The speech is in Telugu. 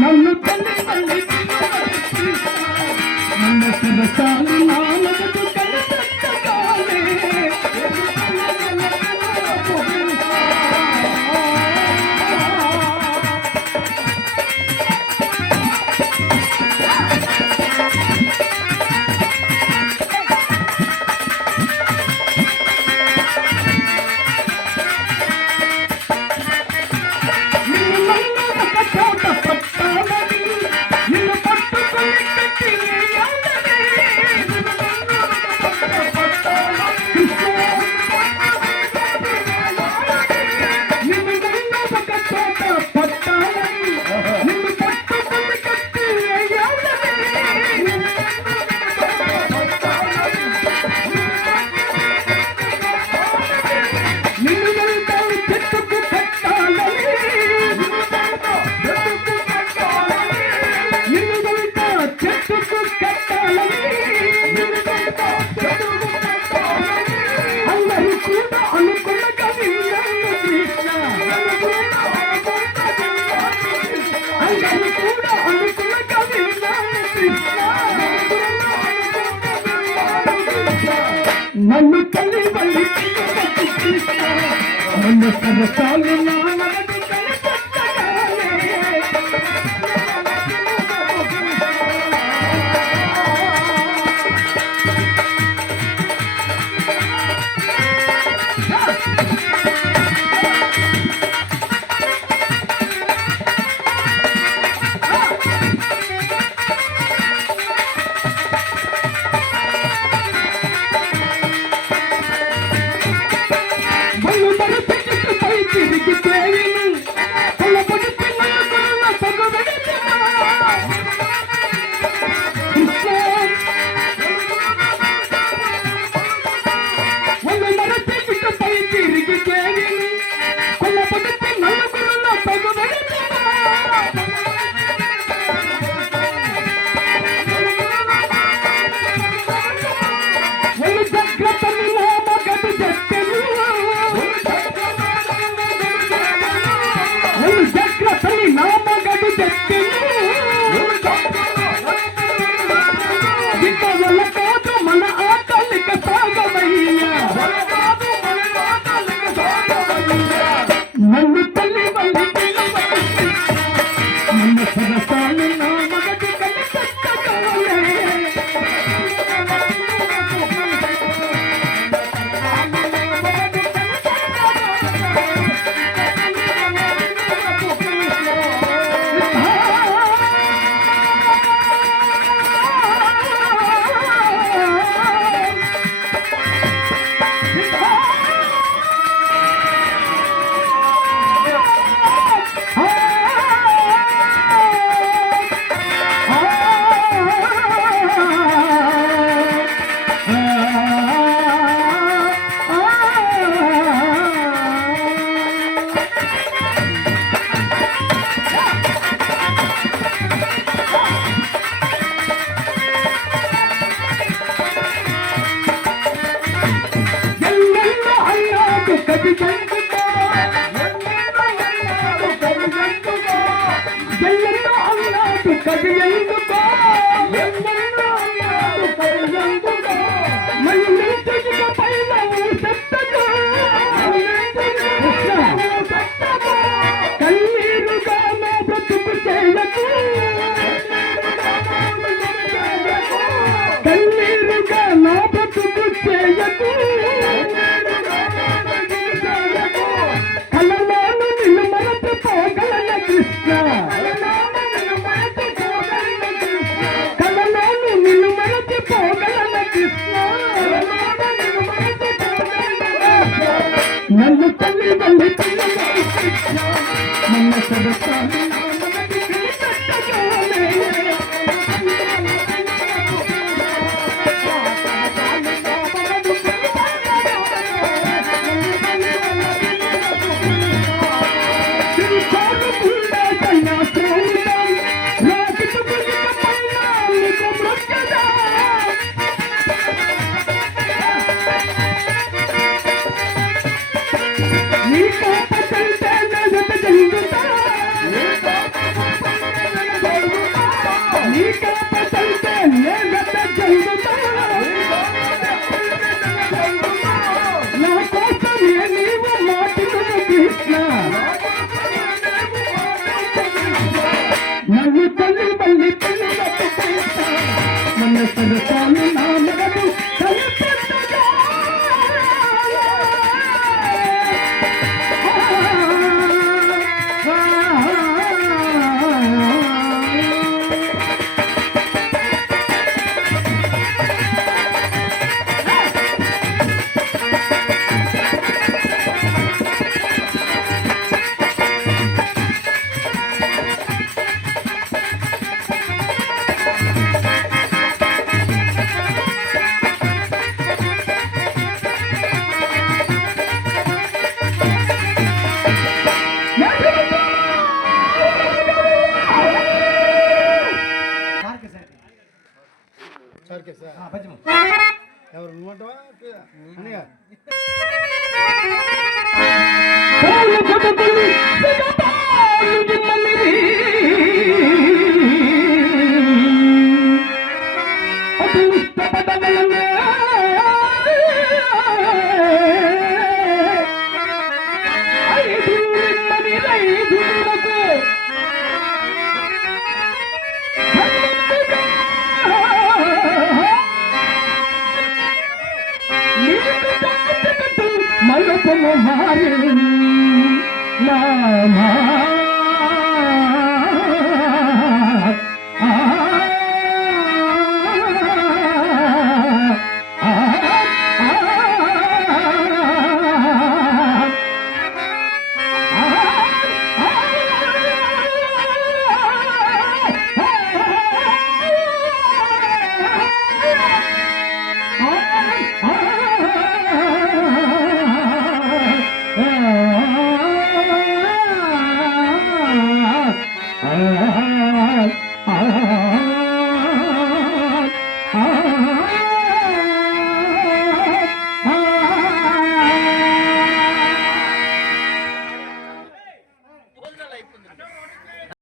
నన్ను తల్లి తల్లి నన్ను సరసాలు నామకు నన్ను సరసాలు కవి ఎందుకో? ఎన్నెన్నో ఎందుకో? పైన కన్నీరుగా నా బ్రతుకు చేయకు కన్నీరుగా నా సరికే సార్. ఎవరు నువ్వంటావా? అన్నయ్య. மழை பொண்ணு மாறி நாமா Mm-hmm.